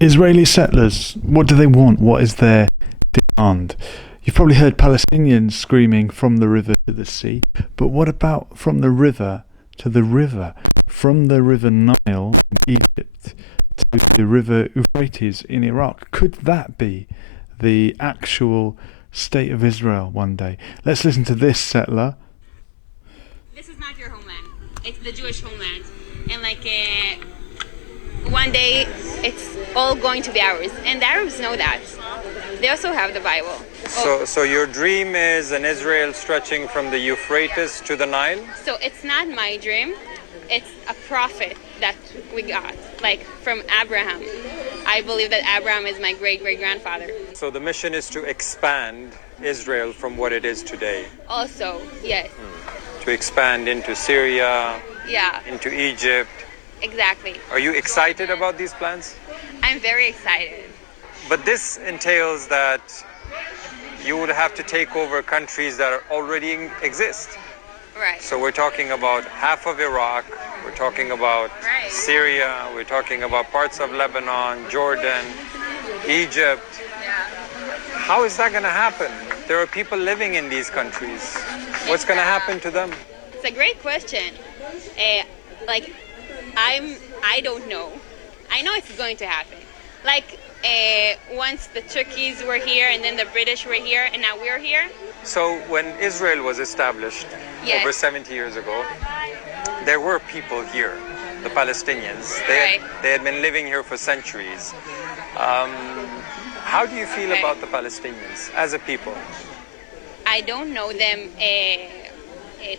Israeli settlers, what do they want? What is their demand? You've probably heard Palestinians screaming from the river to the sea, but what about from the river to the river? From the river Nile in Egypt to the river Euphrates in Iraq? Could that be the actual state of Israel one day? Let's listen to this settler. This is not your homeland. It's the Jewish homeland. And one day it's all going to be ours. And the Arabs know that. They also have the Bible. So your dream is an Israel stretching from the Euphrates to the Nile? So it's not my dream. It's a prophet that we got, like from Abraham. I believe that Abraham is my great-great-grandfather. So the mission is to expand Israel from what it is today. Also, yes. To expand into Syria, Yeah, into Egypt. exactly. Are you excited about these plans? I'm very excited. But this entails that you would have to take over countries that already exist. Right. So we're talking about half of Iraq, we're talking about Right. Syria, we're talking about parts of Lebanon, Jordan, Egypt. Yeah. How is that going to happen? There are people living in these countries. What's going to happen to them? It's a great question. I don't know. I know it's going to happen. Once the Turkeys were here and then the British were here and now we're here. So when Israel was established Yes. over 70 years ago, there were people here, the Palestinians. Right. They had been living here for centuries. How do you feel Okay. about the Palestinians as a people? I don't know them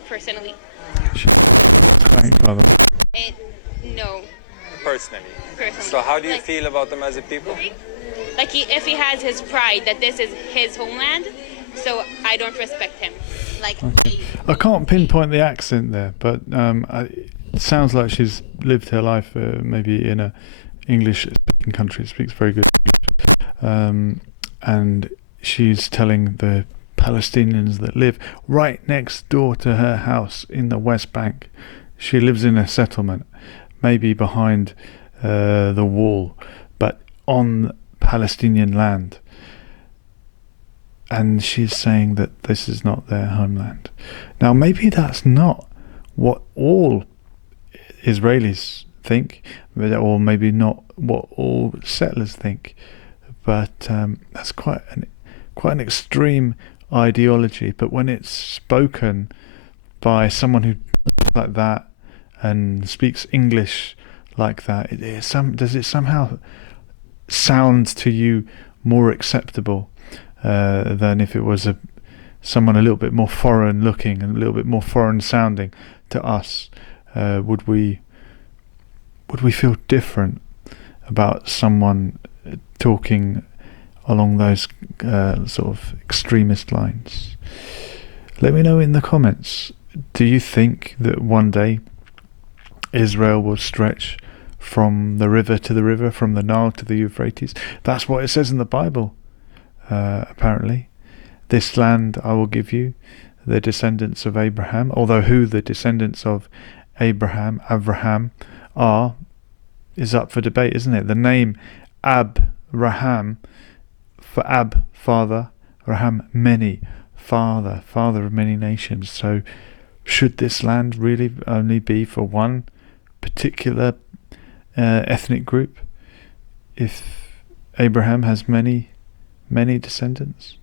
personally. No, Personally. personally. So how do you Like- feel about them as a people? If he has his pride that this is his homeland, so I don't respect him. I can't pinpoint the accent there, but it sounds like she's lived her life maybe in a English-speaking country. Speaks very good, and she's telling the Palestinians that live right next door to her house in the West Bank. She lives in a settlement, maybe behind the wall, but on Palestinian land. And she's saying that this is not their homeland. Now, maybe that's not what all Israelis think, or maybe not what all settlers think. But that's quite an extreme ideology. But when it's spoken by someone who looks like that and speaks English like that, does it somehow sound to you more acceptable than if it was someone a little bit more foreign looking and a little bit more foreign sounding to us? Would we feel different about someone talking along those sort of extremist lines? Let me know in the comments. Do you think that one day Israel will stretch from the river to the river, from the Nile to the Euphrates? That's what it says in the Bible, apparently. This land I will give you, the descendants of Abraham. Although who the descendants of Abraham are is up for debate, isn't it? The name Abraham, for Ab, father, Raham, many, father of many nations. So should this land really only be for one particular ethnic group if Abraham has many descendants?